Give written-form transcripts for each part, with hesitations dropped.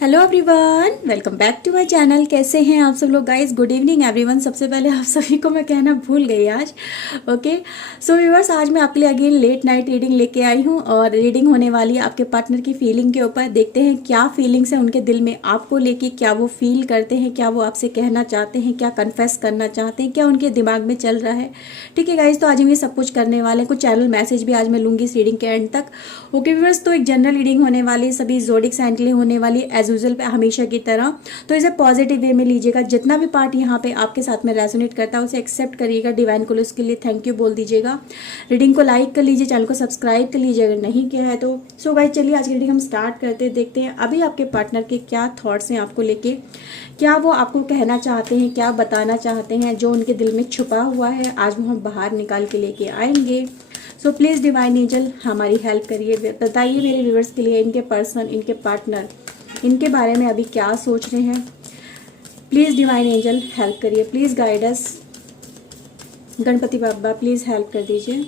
Hello everyone, welcome back to my channel. कैसे हैं आप सब लोग गाइस? Good evening everyone. सबसे पहले आप सभी को मैं कहना भूल गई आज। ओके सो व्यूअर्स, आज मैं आपके लिए अगेन लेट नाइट रीडिंग लेके आई हूँ और रीडिंग होने वाली है आपके पार्टनर की फीलिंग के ऊपर। देखते हैं क्या फीलिंग्स हैं उनके दिल में आपको लेके, क्या वो फील करते हैं, क्या वो आपसे कहना चाहते हैं, क्या कन्फेस करना चाहते हैं, क्या उनके दिमाग में चल रहा है। ठीक है गाइज, तो आज हम ये सब कुछ करने वाले हैं। कुछ चैनल मैसेज भी आज मैं लूँगी इस रीडिंग के एंड तक। ओके व्यूअर्स, तो एक जनरल रीडिंग होने वाली, सभी ज़ोडिक साइन के लिए होने वाली एज यूजुअल पे हमेशा की तरह। तो इसे पॉजिटिव वे में लीजिएगा। जितना भी पार्ट यहाँ पे आपके साथ में रेजोनेट करता है उसे एक्सेप्ट करिएगा। डिवाइन को उसके लिए थैंक यू बोल दीजिएगा। रीडिंग को लाइक कर लीजिए, चैनल को सब्सक्राइब कर लीजिए अगर नहीं किया है तो। सो गाइस, चलिए आज की रीडिंग हम स्टार्ट करते हैं। देखते हैं अभी आपके पार्टनर के क्या थॉट्स हैं आपको लेके, क्या वो आपको कहना चाहते हैं, क्या बताना चाहते हैं, जो उनके दिल में छुपा हुआ है आज वो हम बाहर निकाल के लेके आएंगे। सो प्लीज़ डिवाइन एंजल हमारी हेल्प करिए। बताइए मेरे व्यूअर्स के लिए इनके पर्सन, इनके पार्टनर, इनके बारे में अभी क्या सोच रहे हैं। प्लीज़ डिवाइन एंजल हेल्प करिए, please guide us. Ganpati Baba please help कर दीजिए।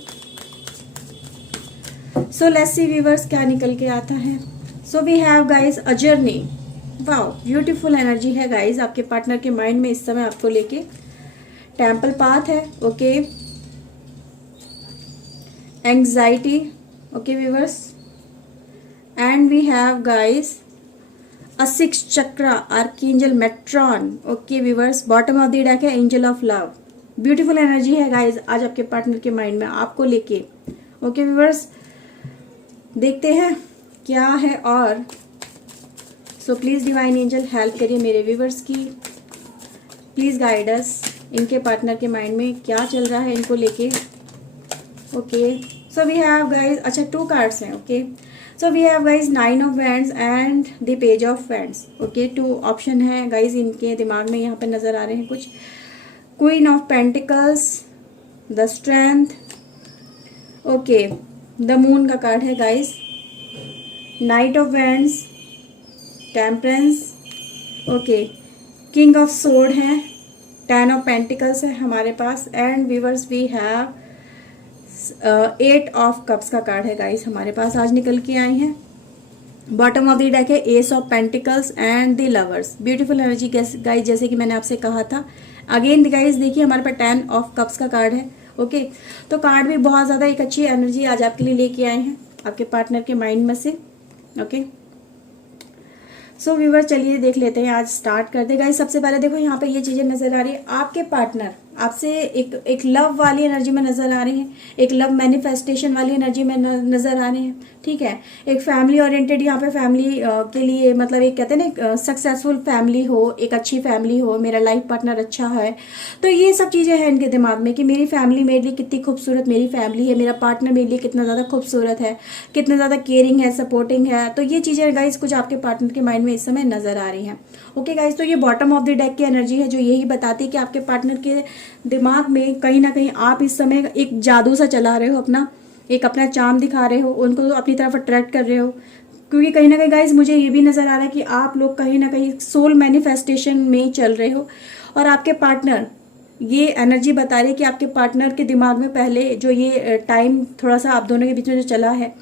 सो लेट्स सी व्यूअर्स क्या निकल के आता है। So we have guys a journey. Wow, beautiful energy है गाइज आपके पार्टनर के माइंड में इस समय आपको लेके। टेम्पल पाथ है, okay. Anxiety, okay viewers. And we have guys a six chakra archangel Metatron, okay viewers. Bottom of the deck है angel of love. Beautiful energy है गाइज आज आपके पार्टनर के माइंड में आपको लेके। ओके व्यूअर्स, देखते हैं क्या है। और so please divine angel help करिए मेरे व्यूअर्स की। प्लीज गाइड अस, इनके पार्टनर के माइंड में क्या चल रहा है इनको लेके। Okay so we have guys, अच्छा 2 कार्ड्स हैं, okay. So we have guys 9 of wands and the page of wands, okay. 2 option है गाइज इनके दिमाग में यहाँ पे नजर आ रहे हैं कुछ। Queen of pentacles, the strength, okay. The moon का कार्ड है guys. Knight of wands, temperance, okay. King of sword है, 10 ऑफ पेंटिकल्स है हमारे पास। And viewers we have 8 of cups का कार्ड है गाइस हमारे पास आज निकल के आई हैं। बॉटम ऑफ द डेक है ace of pentacles and the lovers. Beautiful energy guys, जैसे कि मैंने आपसे कहा था। अगेन गाइस देखिए हमारे पास 10 ऑफ कप्स का कार्ड है, ओके। तो कार्ड भी बहुत ज़्यादा एक अच्छी एनर्जी आज आपके लिए लेके आए हैं आपके पार्टनर के माइंड में से, ओके। सो व्यूवर चलिए देख लेते हैं, आज स्टार्ट करते गाइस। सबसे पहले देखो यहाँ पे ये चीजें नजर आ रही है। आपके पार्टनर आपसे एक लव वाली एनर्जी में नजर आ रहे हैं, एक लव मैनिफेस्टेशन वाली एनर्जी में नजर आ रहे हैं, ठीक है। एक फैमिली ओरिएंटेड यहाँ पे फैमिली के लिए, मतलब एक कहते हैं ना सक्सेसफुल फैमिली हो, एक अच्छी फैमिली हो, मेरा लाइफ पार्टनर अच्छा है। तो ये सब चीजें हैं इनके दिमाग में कि मेरी फैमिली मेरे लिए कितनी खूबसूरत मेरी फैमिली है, मेरा पार्टनर मेरे लिए कितना ज्यादा खूबसूरत है, कितना ज्यादा केयरिंग है, सपोर्टिंग है। तो ये चीजें गाइस कुछ आपके पार्टनर के माइंड में इस समय नजर आ रही हैं, ओके गाइस। तो ये बॉटम ऑफ द डेक की एनर्जी है जो यही बताती है कि आपके पार्टनर के दिमाग में कहीं ना कहीं आप इस समय एक जादू सा चला रहे हो, अपना चार्म दिखा रहे हो, उनको अपनी तरफ अट्रैक्ट कर रहे हो। क्योंकि कहीं ना कहीं गाइस मुझे ये भी नजर आ रहा है कि आप लोग कहीं ना कहीं सोल मैनिफेस्टेशन में चल रहे हो। और आपके पार्टनर, ये एनर्जी बता रही है कि आपके पार्टनर के दिमाग में पहले जो ये टाइम थोड़ा सा आप दोनों के बीच में जो चला है,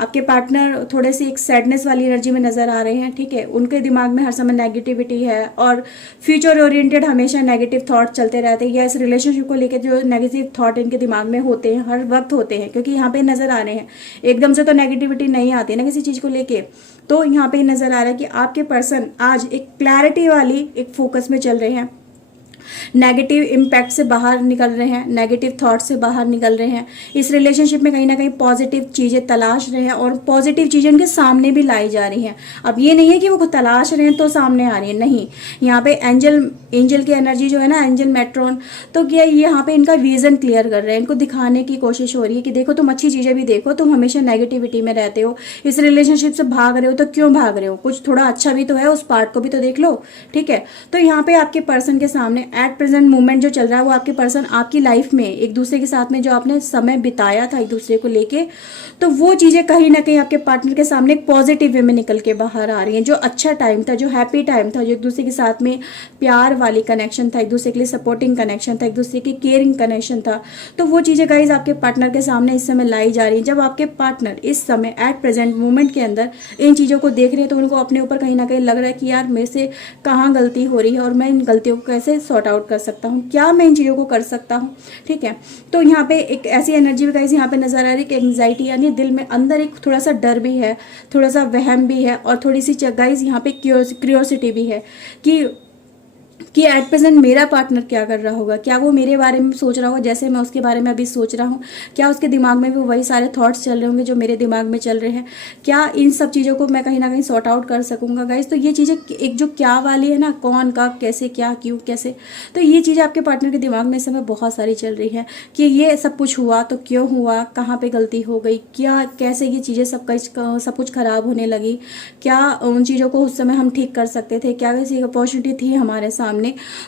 आपके पार्टनर थोड़े से एक सैडनेस वाली एनर्जी में नजर आ रहे हैं, ठीक है। उनके दिमाग में हर समय नेगेटिविटी है और फ्यूचर ओरिएंटेड हमेशा नेगेटिव थॉट चलते रहते हैं, या इस रिलेशनशिप को लेकर जो नेगेटिव थॉट इनके दिमाग में होते हैं हर वक्त होते हैं। क्योंकि यहाँ पे नजर आ रहे हैं एकदम से तो नेगेटिविटी नहीं आती ना किसी चीज को लेके। तो यहाँ पे नजर आ रहा है कि आपके पर्सन आज एक क्लैरिटी वाली एक फोकस में चल रहे हैं, नेगेटिव इम्पैक्ट से बाहर निकल रहे हैं, नेगेटिव थॉट से बाहर निकल रहे हैं। इस रिलेशनशिप में कहीं ना कहीं पॉजिटिव चीजें तलाश रहे हैं और पॉजिटिव चीजें उनके सामने भी लाई जा रही हैं। अब ये नहीं है कि वो तलाश रहे हैं तो सामने आ रही है, नहीं। यहाँ पे एंजल की एनर्जी जो है ना, एंजल मेट्रॉन, तो क्या यहाँ पे इनका विजन क्लियर कर रहे हैं, इनको दिखाने की कोशिश हो रही है कि देखो तुम अच्छी चीजें भी देखो, तुम हमेशा नेगेटिविटी में रहते हो, इस रिलेशनशिप से भाग रहे हो तो क्यों भाग रहे हो, कुछ थोड़ा अच्छा भी तो है, उस पार्ट को भी तो देख लो, ठीक है। तो यहाँ पे आपके पर्सन के सामने एट प्रेजेंट मोमेंट जो चल रहा है वो आपके पर्सन आपकी लाइफ में एक दूसरे के साथ में जो आपने समय बिताया था एक दूसरे को लेके, तो वो चीज़ें कहीं ना कहीं आपके पार्टनर के सामने एक पॉजिटिव वे में निकल के बाहर आ रही हैं। जो अच्छा टाइम था, जो हैप्पी टाइम था, जो एक दूसरे के साथ में प्यार वाली कनेक्शन था, एक दूसरे के लिए सपोर्टिंग कनेक्शन था, एक दूसरे की केयरिंग कनेक्शन था, तो वो चीज़ें गाइज आपके पार्टनर के सामने इस समय लाई जा रही हैं। जब आपके पार्टनर इस समय एट प्रेजेंट मोमेंट के अंदर इन चीज़ों को देख रहे हैं तो उनको अपने ऊपर कहीं ना कहीं लग रहा है कि यार मेरे से कहाँ गलती हो रही है और मैं इन गलतियों को कैसे सॉर्ट आउट कर सकता हूँ, क्या मैं इन चीज़ों को कर सकता हूँ। ठीक है, तो यहाँ पे एक ऐसी एनर्जी भी गाइस यहाँ पे नजर आ रही है कि एंग्जाइटी यानी दिल में अंदर एक थोड़ा सा डर भी है, थोड़ा सा वहम भी है और थोड़ी सी गाइस यहाँ पे क्यूरियोसिटी भी है कि एट प्रेजेंट मेरा पार्टनर क्या कर रहा होगा, क्या वो मेरे बारे में सोच रहा होगा जैसे मैं उसके बारे में अभी सोच रहा हूँ, क्या उसके दिमाग में भी वही सारे थॉट्स चल रहे होंगे जो मेरे दिमाग में चल रहे हैं, क्या इन सब चीज़ों को मैं कहीं ना कहीं सॉर्ट आउट कर सकूंगा गाइस। तो ये चीज़ें एक जो क्या वाली है ना, कौन कब कैसे क्या क्यों कैसे, तो ये चीज़ें आपके पार्टनर के दिमाग में इस समय बहुत सारी चल रही है कि ये सब कुछ हुआ तो क्यों हुआ, कहाँ पर गलती हो गई, क्या कैसे ये चीज़ें सब कुछ खराब होने लगी, क्या उन चीज़ों को उस समय हम ठीक कर सकते थे, क्या वैसी अपॉर्चुनिटी थी हमारे सामने।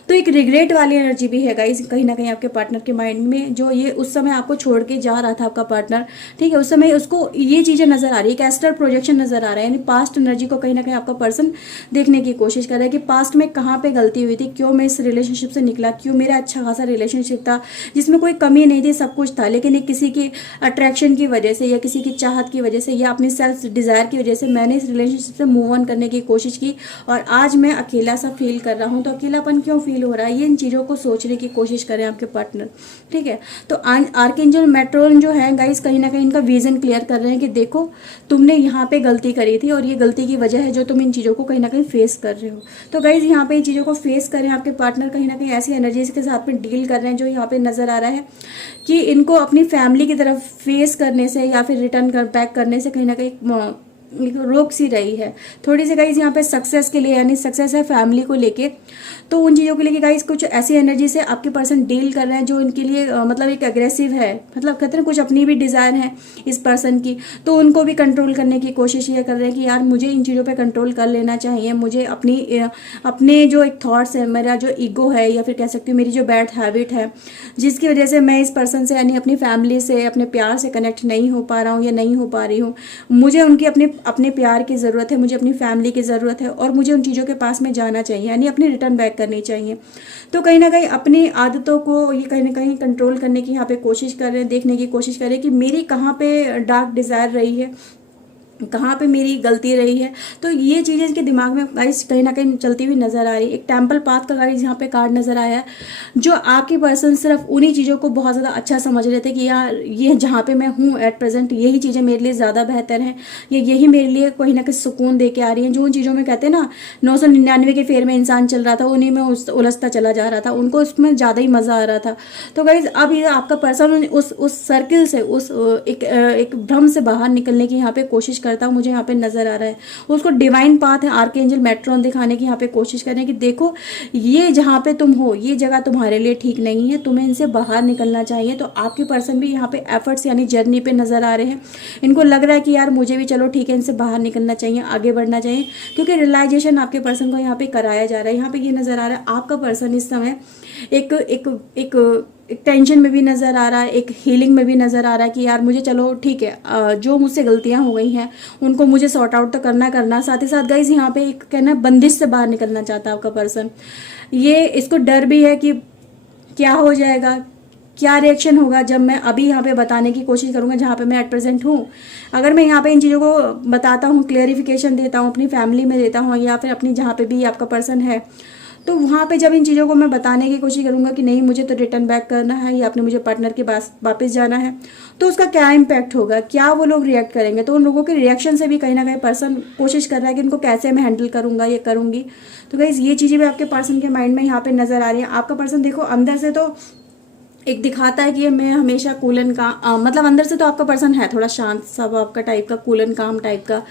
तो एक रिग्रेट वाली एनर्जी भी है गाइस कहीं ना कहीं आपके पार्टनर के माइंड में, जो ये उस समय आपको छोड़ के जा रहा था आपका पार्टनर। ठीक है, उस समय उसको ये चीजें नजर आ रही है, एक एस्ट्रल प्रोजेक्शन नजर आ रहा है, यानी पास्ट एनर्जी को कहीं ना कहीं आपका पर्सन देखने की कोशिश कर रहा है कि पास्ट में कहाँ पे गलती हुई थी, क्यों मैं इस रिलेशनशिप से निकला, क्यों मेरा अच्छा खासा रिलेशनशिप था जिसमें कोई कमी नहीं थी, सब कुछ था, लेकिन एक किसी की अट्रैक्शन की वजह से या किसी की चाहत की वजह से या अपनी सेल्फ डिजायर की वजह से मैंने इस रिलेशनशिप से मूव ऑन करने की कोशिश की और आज मैं अकेला सा फील कर रहा हूँ। तो अकेलापन क्यों फील हो रहा है, ये इन चीज़ों को सोचने की कोशिश करें आपके पार्टनर। ठीक है, तो आर्कएंजल मेट्रोन जो है गाइस कहीं ना कहीं इनका विजन क्लियर कर रहे हैं कि देखो तुमने यहाँ पे गलती करी थी और ये गलती की वजह है जो तुम इन चीज़ों को कहीं ना कहीं फेस कर रहे हो। तो गाइस यहाँ पे इन चीज़ों को फेस करें, आपके पार्टनर कहीं ना कहीं ऐसी एनर्जीज के साथ में डील कर रहे हैं जो यहाँ पे नजर आ रहा है कि इनको अपनी फैमिली की तरफ फेस करने से या फिर रिटर्न बैक करने से कहीं ना कहीं रोक सी रही है थोड़ी सी गाइज यहाँ पे सक्सेस के लिए, यानी सक्सेस है फैमिली को लेके, तो उन चीज़ों के लिए गाइज कुछ ऐसी एनर्जी से आपके पर्सन डील कर रहे हैं जो इनके लिए मतलब एक अग्रेसिव है, मतलब कहते हैं कुछ अपनी भी डिज़ायर है इस पर्सन की, तो उनको भी कंट्रोल करने की कोशिश ये कर रहे हैं कि यार मुझे इन चीज़ों पे कंट्रोल कर लेना चाहिए, मुझे अपने जो एक थॉट्स है, मेरा जो ईगो है या फिर कह सकती हूँ मेरी जो बैड हैबिट है जिसकी वजह से मैं इस पर्सन से यानी अपनी फैमिली से अपने प्यार से कनेक्ट नहीं हो पा रहा हूँ या नहीं हो पा रही हूँ, मुझे उनकी अपने प्यार की ज़रूरत है, मुझे अपनी फैमिली की ज़रूरत है और मुझे उन चीज़ों के पास में जाना चाहिए, यानी अपनी रिटर्न बैक करनी चाहिए। तो कहीं ना कहीं अपनी आदतों को ये कहीं ना कहीं कंट्रोल करने की यहाँ पे कोशिश कर रहे हैं, देखने की कोशिश कर रहे हैं कि मेरी कहाँ पे डार्क डिज़ायर रही है, कहाँ पे मेरी गलती रही है। तो ये चीज़ें इसके दिमाग में गाइस कहीं ना कहीं चलती हुई नजर आ रही है। एक टेम्पल पाथ का गाइस यहाँ पे कार्ड नजर आया है, जो आपके पर्सन सिर्फ उन्हीं चीज़ों को बहुत ज़्यादा अच्छा समझ रहे थे कि यार ये जहाँ पे मैं हूँ एट प्रेजेंट यही चीज़ें मेरे लिए ज़्यादा बेहतर हैं, ये यही मेरे लिए कहीं ना कहीं सुकून दे के आ रही हैं। जो उन चीज़ों में कहते हैं ना 999 के फेर में इंसान चल रहा था, उन्हीं में उलझता चला जा रहा था, उनको उसमें ज़्यादा ही मज़ा आ रहा था। तो गाइज अब ये आपका पर्सन उस सर्किल से उस एक भ्रम से बाहर निकलने की यहाँ पे कोशिश करता हूँ, मुझे यहाँ पे नजर आ रहा है। उसको डिवाइन पाथ है आर्कएंजल मेट्रॉन दिखाने की यहाँ पे कोशिश करें कि देखो ये जहाँ पे तुम हो ये जगह तुम्हारे लिए ठीक नहीं है, तुम्हें इनसे बाहर निकलना चाहिए। तो आपके पर्सन भी यहाँ पे एफर्ट्स यानी जर्नी पे नजर आ रहे हैं, इनको लग रहा है कि यार मुझे भी चलो ठीक है इनसे बाहर निकलना चाहिए, आगे बढ़ना चाहिए, क्योंकि रियलाइजेशन आपके पर्सन को यहाँ पे कराया जा रहा है। यहाँ पे ये नजर आ रहा है आपका पर्सन इस समय एक एक एक एक टेंशन में भी नज़र आ रहा है, एक हीलिंग में भी नज़र आ रहा है कि यार मुझे चलो ठीक है जो मुझसे गलतियां हो गई हैं उनको मुझे सॉर्ट आउट तो करना, साथ ही साथ गाइस यहाँ पे एक कहना बंदिश से बाहर निकलना चाहता है आपका पर्सन। ये इसको डर भी है कि क्या हो जाएगा, क्या रिएक्शन होगा जब मैं अभी यहाँ पे बताने की कोशिश करूँगा जहाँ पे मैं एट प्रेजेंट हूँ। अगर मैं यहाँ पे इन चीज़ों को बताता हूँ, क्लेरिफिकेशन देता हूँ, अपनी फैमिली में देता हूँ या फिर अपनी जहाँ पे भी आपका पर्सन है, तो वहाँ पे जब इन चीज़ों को मैं बताने की कोशिश करूँगा कि नहीं मुझे तो रिटर्न बैक करना है या आपने मुझे पार्टनर के पास वापस जाना है, तो उसका क्या इम्पैक्ट होगा, क्या वो लोग रिएक्ट करेंगे। तो उन लोगों के रिएक्शन से भी कहीं ना कहीं पर्सन कोशिश कर रहा है कि इनको कैसे मैं हैंडल करूँगा, ये करूँगी। तो गाइस ये चीज़ें भी आपके पर्सन के माइंड में यहाँ पे नज़र आ रही है। आपका पर्सन देखो अंदर से तो एक दिखाता है कि ये मैं हमेशा कूलन का मतलब अंदर से तो आपका पर्सन है थोड़ा शांत स्वभाव का टाइप का, कूलन काम टाइप का।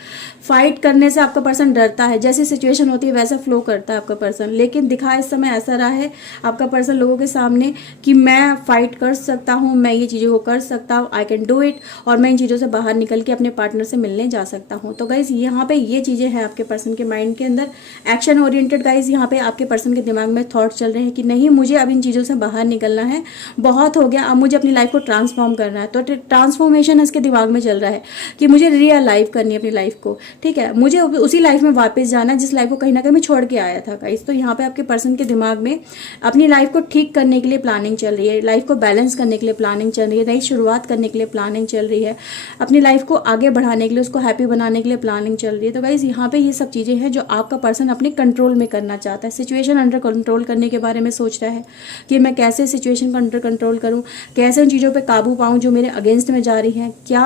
फाइट करने से आपका पर्सन डरता है, जैसी सिचुएशन होती है वैसा फ्लो करता है आपका पर्सन। लेकिन दिखा इस समय ऐसा रहा है आपका पर्सन लोगों के सामने कि मैं फाइट कर सकता हूँ, मैं ये चीज़ों को कर सकता हूँ, आई कैन डू इट, और मैं इन चीज़ों से बाहर निकल के अपने पार्टनर से मिलने जा सकता हूँ। तो गाइज यहाँ पे ये चीज़ें हैं आपके पर्सन के माइंड के अंदर, एक्शन ओरिएंटेड। गाइज यहाँ पे आपके पर्सन के दिमाग में थॉट चल रहे हैं कि नहीं, मुझे अब इन चीज़ों से बाहर निकलना है, बहुत हो गया, अब मुझे अपनी लाइफ को ट्रांसफॉर्म करना है। तो ट्रांसफॉर्मेशन इसके दिमाग में चल रहा है कि मुझे रियलाइव करनी है अपनी लाइफ को, ठीक है, मुझे उसी लाइफ में वापस जाना है जिस लाइफ को कहीं ना कहीं मैं छोड़ के आया था गाइस। तो यहाँ पे आपके पर्सन के दिमाग में अपनी लाइफ को ठीक करने के लिए प्लानिंग चल रही है, लाइफ को बैलेंस करने के लिए प्लानिंग चल रही है, नई शुरुआत करने के लिए प्लानिंग चल रही है, अपनी लाइफ को आगे बढ़ाने के लिए, उसको हैप्पी बनाने के लिए प्लानिंग चल रही है। तो गाइस यहाँ पे ये सब चीज़ें हैं जो आपका पर्सन अपने कंट्रोल में करना चाहता है, सिचुएशन अंडर कंट्रोल करने के बारे में सोच रहा है कि मैं कैसे सिचुएशन को अंडर कंट्रोल करूँ, कैसे उन चीज़ों पे काबू पाऊँ जो मेरे अगेंस्ट में जा रही हैं, क्या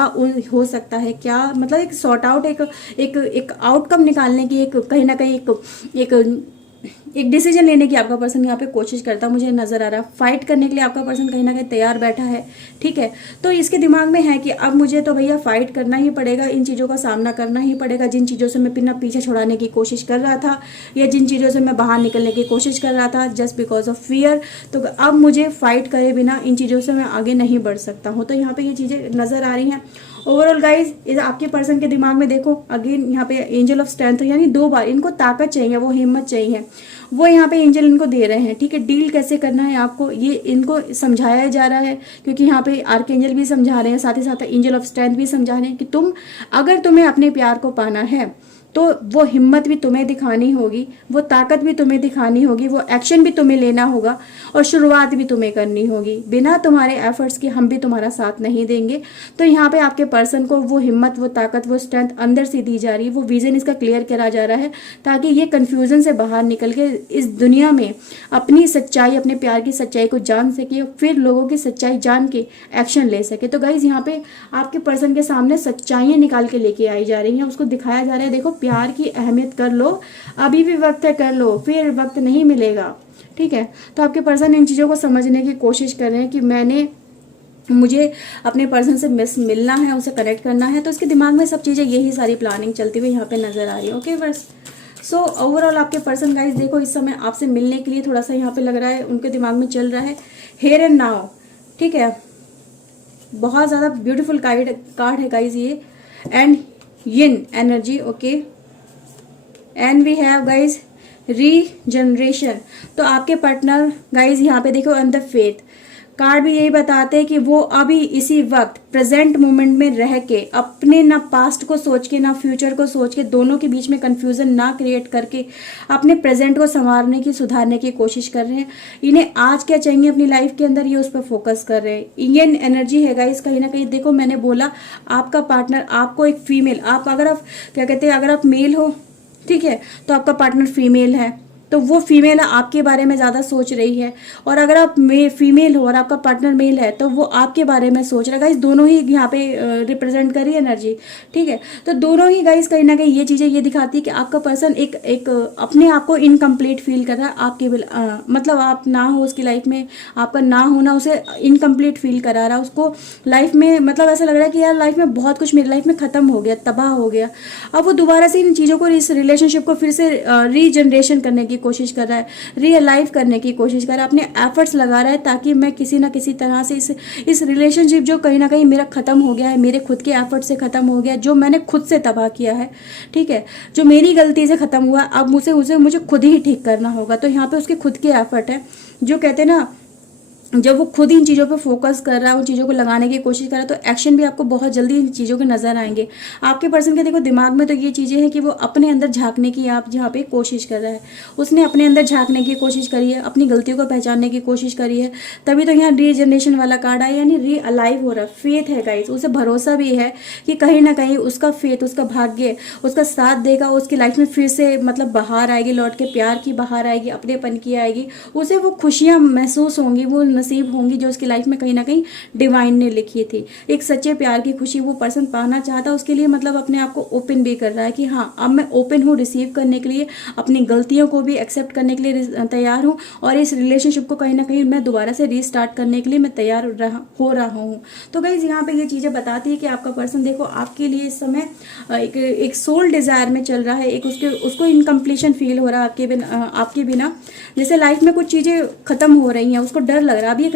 हो सकता है, क्या मतलब एक सॉर्ट आउट, एक आउटकम निकालने की, एक कहीं ना कहीं एक डिसीजन लेने की आपका पर्सन यहाँ पे कोशिश करता मुझे नजर आ रहा है। फाइट करने के लिए आपका पर्सन कहीं ना कहीं तैयार बैठा है, ठीक है। तो इसके दिमाग में है कि अब मुझे तो भैया फाइट करना ही पड़ेगा, इन चीज़ों का सामना करना ही पड़ेगा, जिन चीज़ों से मैं बिना पीछे छुड़ाने की कोशिश कर रहा था या जिन चीज़ों से मैं बाहर निकलने की कोशिश कर रहा था जस्ट बिकॉज ऑफ फियर। तो अब मुझे फाइट करे बिना इन चीज़ों से मैं आगे नहीं बढ़ सकता हूँ। तो यहाँ पे ये चीज़ें नजर आ रही हैं। ओवरऑल गाइज आपके पर्सन के दिमाग में देखो अगेन यहाँ पे एंजल ऑफ स्ट्रेंथ, यानी 2 बार इनको ताकत चाहिए, वो हिम्मत चाहिए, वो यहाँ पे एंजल इनको दे रहे हैं, ठीक है। डील कैसे करना है आपको ये इनको समझाया जा रहा है, क्योंकि यहाँ पे आर्कएंजल भी समझा रहे हैं, साथ ही साथ एंजल ऑफ स्ट्रेंथ भी समझा रहे हैं कि अगर तुम्हें अपने प्यार को पाना है तो वो हिम्मत भी तुम्हें दिखानी होगी, वो ताकत भी तुम्हें दिखानी होगी, वो एक्शन भी तुम्हें लेना होगा और शुरुआत भी तुम्हें करनी होगी। बिना तुम्हारे एफर्ट्स के हम भी तुम्हारा साथ नहीं देंगे। तो यहाँ पे आपके पर्सन को वो हिम्मत, वो ताकत, वो स्ट्रेंथ अंदर से दी जा रही है, वो विजन इसका क्लियर करा जा रहा है ताकि ये कन्फ्यूजन से बाहर निकल के इस दुनिया में अपनी सच्चाई, अपने प्यार की सच्चाई को जान सके, फिर लोगों की सच्चाई जान के एक्शन ले सके। तो गाइज यहाँ पे आपके पर्सन के सामने सच्चाइयाँ निकाल के लेके आई जा रही हैं, उसको दिखाया जा रहा है देखो प्यार की अहमियत कर लो, अभी भी वक्त है, कर लो, फिर वक्त नहीं मिलेगा, ठीक है। तो आपके पर्सन इन चीज़ों को समझने की कोशिश कर रहे हैं कि मुझे अपने पर्सन से मिलना है, उसे कनेक्ट करना है। तो इसके दिमाग में सब चीज़ें यही सारी प्लानिंग चलती हुई यहाँ पे नजर आ रही है। ओके बस सो ओवरऑल आपके पर्सन गाइस देखो इस समय आपसे मिलने के लिए थोड़ा सा यहाँ पे लग रहा है उनके दिमाग में चल रहा है हेयर एंड नाउ, ठीक है। बहुत ज़्यादा ब्यूटीफुल कार्ड है गाइज ये, and yin energy, okay. And we have guys regeneration. तो आपके पार्टनर गाइज यहाँ पे देखो ऑन द फेथ कार्ड भी यही बताते हैं कि वो अभी इसी वक्त प्रेजेंट मोमेंट में रह के अपने ना पास्ट को सोच के ना फ्यूचर को सोच के दोनों के बीच में कंफ्यूजन ना क्रिएट करके अपने प्रेजेंट को संवारने की, सुधारने की कोशिश कर रहे हैं। इन्हें आज क्या चाहिए अपनी लाइफ के अंदर ये उस पर फोकस कर रहे हैं। इंडियन एनर्जी है गाइस, कहीं ना कहीं देखो मैंने बोला आपका पार्टनर आपको एक फीमेल, अगर आप क्या कहते हैं, अगर आप मेल हो, ठीक है, तो आपका पार्टनर फीमेल है, तो वो फीमेल आपके बारे में ज़्यादा सोच रही है। और अगर आप फीमेल हो और आपका पार्टनर मेल है तो वो आपके बारे में सोच रहा है। गाइस दोनों ही यहाँ पे रिप्रेजेंट कर रही है एनर्जी, ठीक है। तो दोनों ही गाइस कहीं ना कहीं ये चीज़ें ये दिखाती है कि आपका पर्सन एक अपने आप को इनकम्प्लीट फील कर रहा है आपके मतलब आप ना हो उसकी लाइफ में, आपका ना होना उसे इनकम्प्लीट फील करा रहा है उसको लाइफ में। मतलब ऐसा लग रहा है कि यार लाइफ में बहुत कुछ मेरी लाइफ में ख़त्म हो गया, तबाह हो गया। अब वो दोबारा से इन चीज़ों को, इस रिलेशनशिप को फिर से रीजनरेशन करने की कोशिश कर रहा है, रियलाइव करने की कोशिश कर रहा है, अपने एफर्ट्स लगा रहा है ताकि मैं किसी ना किसी तरह से इस रिलेशनशिप जो कहीं ना कहीं मेरा खत्म हो गया है, मेरे खुद के एफर्ट से खत्म हो गया, जो मैंने खुद से तबाह किया है, ठीक है, जो मेरी गलती से खत्म हुआ, अब मुझे खुद ही ठीक करना होगा। तो यहाँ पे उसके खुद के एफर्ट है, जो कहते हैं ना जब वो खुद इन चीज़ों पे फोकस कर रहा है, उन चीज़ों को लगाने की कोशिश कर रहा है, तो एक्शन भी आपको बहुत जल्दी इन चीज़ों के नजर आएंगे। आपके पर्सन के देखो दिमाग में तो ये चीज़ें हैं कि वो अपने अंदर झांकने की आप जहाँ पे कोशिश कर रहा है, उसने अपने अंदर झांकने की कोशिश करी है, अपनी गलतियों को पहचानने की कोशिश करी है, तभी तो यहाँ रीजनरेशन वाला कार्ड आया, यानी री अलाइव हो रहा है। फेथ है गाइस, उसे भरोसा भी है कि कहीं ना कहीं उसका फेथ, उसका भाग्य उसका साथ देगा, उसकी लाइफ में फिर से मतलब बाहर आएगी, लौट के प्यार की बाहर आएगी, अपनेपन की आएगी, उसे वो खुशियाँ महसूस होंगी, वो नसीब होंगी जो उसकी लाइफ में कहीं ना कहीं डिवाइन ने लिखी थी। एक सच्चे प्यार की खुशी वो पर्सन पाना चाहता, उसके लिए मतलब अपने आप को ओपन भी कर रहा है कि हाँ अब मैं ओपन हूँ रिसीव करने के लिए, अपनी गलतियों को भी एक्सेप्ट करने के लिए तैयार हूँ, और इस रिलेशनशिप को कहीं ना कहीं मैं दोबारा से रीस्टार्ट करने के लिए मैं तैयार हो रहा हूँ। तो गाइज यहाँ पे ये चीज़ें बताती है कि आपका पर्सन देखो आपके लिए इस समय एक सोल डिजायर में चल रहा है, एक उसको इनकम्प्लीशन फील हो रहा है आपके बिना। जैसे लाइफ में कुछ चीज़ें खत्म हो रही हैं, उसको डर लग रहा है अभी एक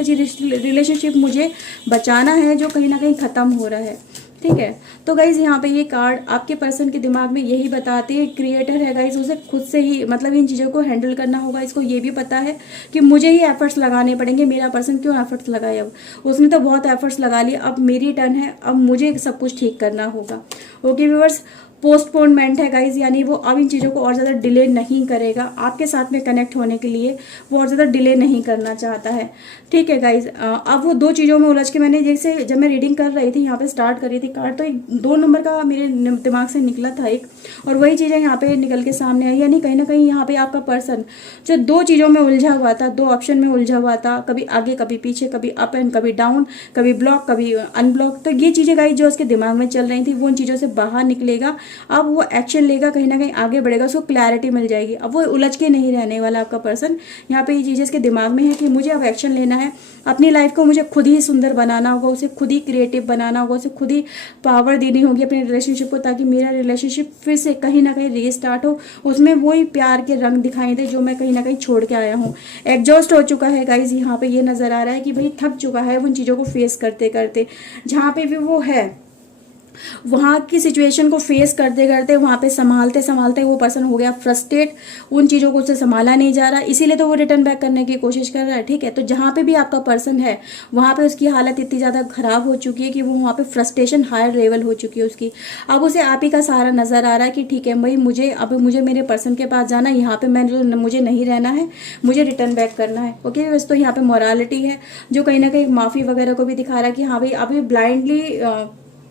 रिलेशनशिप मुझे बचाना है जो कहीं ना कहीं खत्म हो रहा है। ठीक है, तो गाइज यहाँ पे ये कार्ड आपके पर्सन के दिमाग में यही बताते हैं, क्रिएटर है गाइज, उसे खुद से ही मतलब इन चीज़ों को हैंडल करना होगा। इसको ये भी पता है कि मुझे ही एफर्ट्स लगाने पड़ेंगे। मेरा पर्सन क्यों एफर्ट्स लगाए, अब उसने तो बहुत एफर्ट्स लगा लिए, अब मेरी टर्न है, अब मुझे सब कुछ ठीक करना होगा। ओके व्यूअर्स, पोस्टपोनमेंट है गाइज, यानी वो अब इन चीज़ों को और ज़्यादा डिले नहीं करेगा, आपके साथ में कनेक्ट होने के लिए वो और ज़्यादा डिले नहीं करना चाहता है। ठीक है गाइज, अब वो दो चीज़ों में उलझ के, मैंने जैसे जब मैं रीडिंग कर रही थी यहाँ पे स्टार्ट कर रही थी कार्ड, तो एक 2 नंबर का मेरे दिमाग से निकला था एक, और वही चीज़ें यहाँ पे निकल के सामने आई। यानी कहीं ना कहीं यहाँ पे आपका पर्सन जो 2 चीज़ों में उलझा हुआ था, 2 ऑप्शन में उलझा हुआ था, कभी आगे कभी पीछे, कभी अप एंड कभी डाउन, कभी ब्लॉक कभी अनब्लॉक, तो ये चीज़ें गाइज जो उसके दिमाग में चल रही थी वो उन चीज़ों से बाहर निकलेगा। अब वो एक्शन लेगा, कहीं ना कहीं आगे बढ़ेगा, उसको क्लैरिटी मिल जाएगी। अब वो उलझ के नहीं रहने वाला आपका पर्सन। यहाँ पे ये चीज़ें इसके दिमाग में है कि मुझे अब एक्शन लेना है, अपनी लाइफ को मुझे खुद ही सुंदर बनाना होगा, उसे खुद ही क्रिएटिव बनाना होगा, उसे खुद ही पावर देनी होगी अपने रिलेशनशिप को, ताकि मेरा रिलेशनशिप फिर से कहीं ना कहीं रीस्टार्ट हो, उसमें वही प्यार के रंग दिखाई दे जो मैं कहीं ना कहीं छोड़ के आया हूँ। एग्जॉस्ट हो चुका है गाइज, यहाँ पे ये नजर आ रहा है कि भाई थक चुका है उन चीज़ों को फेस करते करते। जहाँ पे भी वो है वहाँ की सिचुएशन को फेस करते करते, वहाँ पे संभालते संभालते वो पर्सन हो गया फ्रस्ट्रेट, उन चीज़ों को उससे संभाला नहीं जा रहा, इसीलिए तो वो रिटर्न बैक करने की कोशिश कर रहा है। ठीक है, तो जहाँ पे भी आपका पर्सन है वहाँ पे उसकी हालत इतनी ज़्यादा खराब हो चुकी है कि वो वहाँ पे फ्रस्ट्रेशन हायर लेवल हो चुकी है उसकी। अब उसे आप ही का सहारा नजर आ रहा है कि ठीक है भाई, मुझे मेरे पर्सन के पास जाना है, यहाँ पे मैं जो मुझे नहीं रहना है, मुझे रिटर्न बैक करना है। ओके, वैसे तो यहाँ पे मोरालिटी है जो कहीं ना कहीं माफ़ी वगैरह को भी दिखा रहा है कि हाँ भाई अभी ब्लाइंडली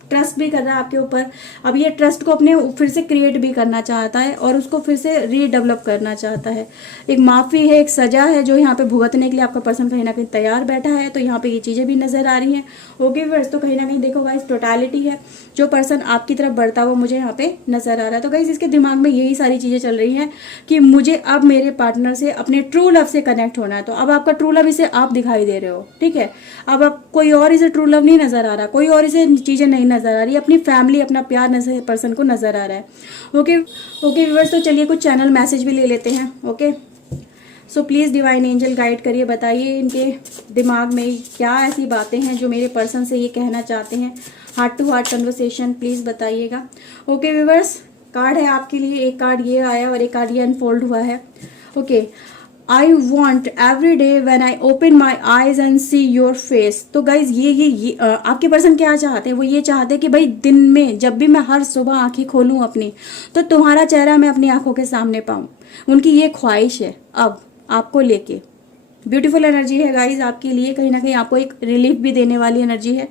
ट्रस्ट भी कर रहा है आपके ऊपर। अब ये ट्रस्ट को अपने फिर से क्रिएट भी करना चाहता है और उसको फिर से रीडेवलप करना चाहता है। एक माफ़ी है, एक सजा है जो यहाँ पे भुगतने के लिए आपका पर्सन कहीं ना कहीं तैयार बैठा है। तो यहाँ पे ये चीज़ें भी नजर आ रही हैं। ओके व्यूअर्स, तो कहीं ना कहीं देखो गाइस, टोटलिटी है जो पर्सन आपकी तरफ बढ़ता हुआ मुझे यहाँ पे नजर आ रहा है। तो गाइस इसके दिमाग में यही सारी चीज़ें चल रही हैं कि मुझे अब मेरे पार्टनर से, अपने ट्रू लव से कनेक्ट होना है। तो अब आपका ट्रू लव इसे आप दिखाई दे रहे हो। ठीक है, अब आप कोई और इसे ट्रू लव नहीं नजर आ रहा, कोई और इसे चीज़ें नहीं नजर आ रही, अपनी फैमिली, अपना प्यार नजर पर्सन को नजर आ रहा है। ओके व्यूअर्स, तो चलिए कुछ चैनल मैसेज भी ले लेते हैं। Okay, so please divine angel guide करिए, बताइए इनके दिमाग में क्या ऐसी बातें हैं जो मेरे पर्सन से ये कहना चाहते हैं। Heart to heart conversation please बताइएगा। ओके व्यूअर्स, कार्ड है आपके लिए, एक कार्ड ये आया और एक कार्ड ये अनफोल्ड हुआ है। Okay, I want every day when I open my eyes and see your face. तो गाइज ये आपके पर्सन क्या चाहते हैं, वो ये चाहते हैं कि भाई दिन में जब भी मैं हर सुबह आंखें खोलूं अपनी, तो तुम्हारा चेहरा मैं अपनी आंखों के सामने पाऊं। उनकी ये ख्वाहिश है अब आपको लेके। ब्यूटीफुल एनर्जी है गाइज आपके लिए, कहीं ना कहीं आपको एक रिलीफ भी देने वाली एनर्जी है।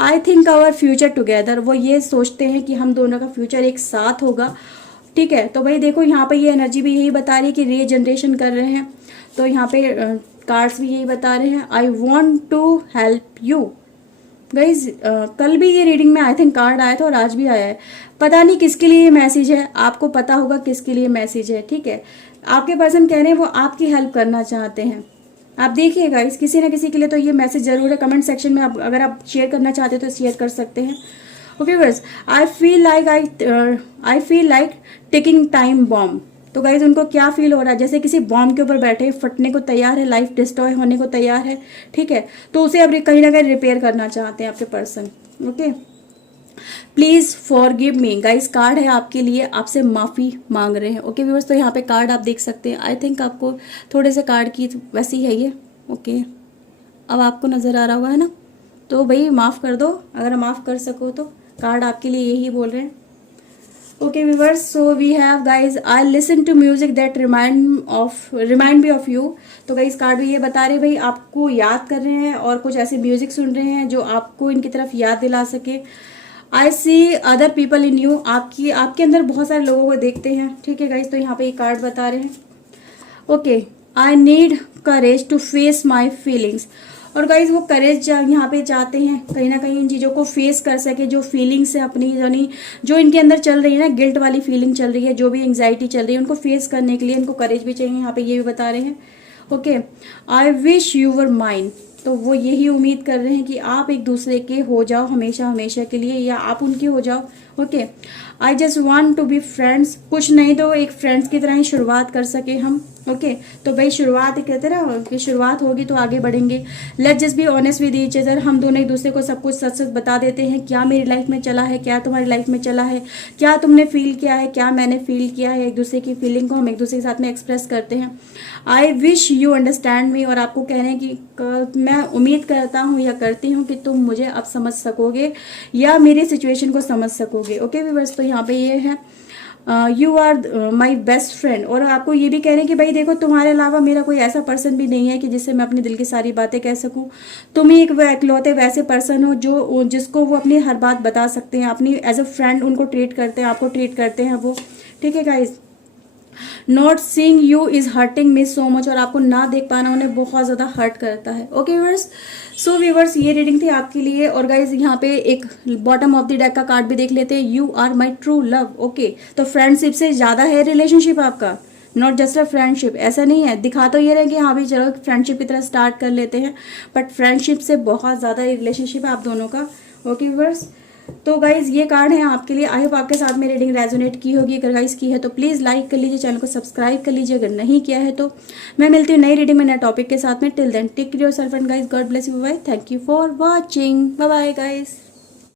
I think our future together, वो ये सोचते हैं कि हम दोनों का फ्यूचर एक साथ होगा। ठीक है, तो भाई देखो यहाँ पे ये एनर्जी भी यही बता रही है कि रीजनरेशन कर रहे हैं। तो यहाँ पे कार्ड्स भी यही बता रहे हैं, I want to help you. Guys कल भी ये रीडिंग में आई थिंक कार्ड आया था और आज भी आया है। पता नहीं किसके लिए ये मैसेज है, आपको पता होगा किसके लिए मैसेज है। ठीक है, आपके पर्सन कह रहे हैं वो आपकी हेल्प करना चाहते हैं। आप देखिए गाइज, किसी ना किसी के लिए तो ये मैसेज जरूर है। कमेंट सेक्शन में आप अगर आप शेयर करना चाहते हो तो शेयर कर सकते हैं। Okay viewers, I feel like taking time bomb. तो गाइज उनको क्या फील हो रहा है, जैसे किसी बॉम्ब के ऊपर बैठे, फटने को तैयार है, लाइफ डिस्ट्रॉय होने को तैयार है। ठीक है, तो उसे अब कहीं ना कहीं रिपेयर करना चाहते हैं आपके person. Okay, please forgive me. Guys card है आपके लिए, आपसे माफी मांग रहे हैं। ओके व्यूअर्स, तो यहाँ पे कार्ड आप देख सकते हैं। आई थिंक आपको थोड़े से कार्ड की वैसी है ये। ओके, अब आपको नजर आ रहा हुआ है ना, तो भाई माफ कर दो, अगर माफ कर सको तो। कार्ड आपके लिए यही बोल रहे हैं। Okay viewers, so we have guys, I listen to music that remind me of you. तो गाइज कार्ड भी ये बता रहे भाई आपको याद कर रहे हैं और कुछ ऐसे म्यूजिक सुन रहे हैं जो आपको इनकी तरफ याद दिला सके। आई सी अदर पीपल इन यू, आपके अंदर बहुत सारे लोगों को देखते हैं। ठीक है गाइज, तो यहाँ पे ये कार्ड बता रहे हैं। Okay, I need courage to face my feelings. और गाइज वो करेज यहाँ पे चाहते हैं कहीं ना कहीं इन चीज़ों को फेस कर सके, जो फीलिंग्स है अपनी, यानी जो इनके अंदर चल रही है ना, गिल्ट वाली फीलिंग चल रही है, जो भी एंग्जाइटी चल रही है, उनको फेस करने के लिए इनको करेज भी चाहिए, यहाँ पे ये भी बता रहे हैं। Okay, I wish you were mine, तो वो यही उम्मीद कर रहे हैं कि आप एक दूसरे के हो जाओ हमेशा हमेशा के लिए, या आप उनके हो जाओ। Okay, I just want to be friends, कुछ नहीं तो एक फ्रेंड्स की तरह ही शुरुआत कर सके हम। ओके, तो भाई शुरुआत कहते हैं ना कि शुरुआत होगी तो आगे बढ़ेंगे। Let's just be honest with each other, हम दोनों एक दूसरे को सब कुछ सच सच बता देते हैं, क्या मेरी लाइफ में चला है, क्या तुम्हारी लाइफ में चला है, क्या तुमने फील किया है, क्या मैंने फील किया है, एक दूसरे की फीलिंग को हम एक दूसरे के साथ में एक्सप्रेस करते हैं। I wish you understand me, और आपको कह रहे हैं कि मैं उम्मीद करता हूँ या करती हूँ कि तुम मुझे अब समझ सकोगे या मेरी सिचुएशन को समझ सकोगे। ओके व्यूअर्स, तो यहाँ पे ये है you are my best friend, और आपको ये भी कह रहे हैं कि भाई देखो तुम्हारे अलावा मेरा कोई ऐसा पर्सन भी नहीं है कि जिससे मैं अपने दिल की सारी बातें कह सकूं। तुम ही एक इकलौते वैसे पर्सन हो जो जिसको वो अपनी हर बात बता सकते हैं, अपनी एज अ फ्रेंड उनको ट्रीट करते हैं, आपको ट्रीट करते हैं वो। ठीक है guys, not seeing you is hurting me so much, और आपको ना देख पाना उन्हें बहुत ज़्यादा हर्ट करता है। ओके व्यूअर्स, सो व्यूअर्स ये रीडिंग थी आपके लिए। और गाइज यहाँ पे एक बॉटम ऑफ द डेक का कार्ड भी देख लेते हैं, you are my true love. Okay, तो फ्रेंडशिप से ज़्यादा है रिलेशनशिप आपका, नॉट जस्ट अ फ्रेंडशिप, ऐसा नहीं है। दिखा तो ये रहे कि हाँ भाई चलो फ्रेंडशिप की तरह स्टार्ट कर लेते हैं, बट फ्रेंडशिप से बहुत ज़्यादा रिलेशनशिप है आप दोनों का। ओके व्यूअर्स, तो गाइज ये कार्ड है आपके लिए। आई होप आपके साथ में रीडिंग रेजोनेट की होगी। अगर गाइज की है तो प्लीज़ लाइक कर लीजिए, चैनल को सब्सक्राइब कर लीजिए अगर नहीं किया है तो। मैं मिलती हूँ नई रीडिंग में नए टॉपिक के साथ में। Till then take care yourself and guys, God bless you, bye, thank you for watching, bye bye guys.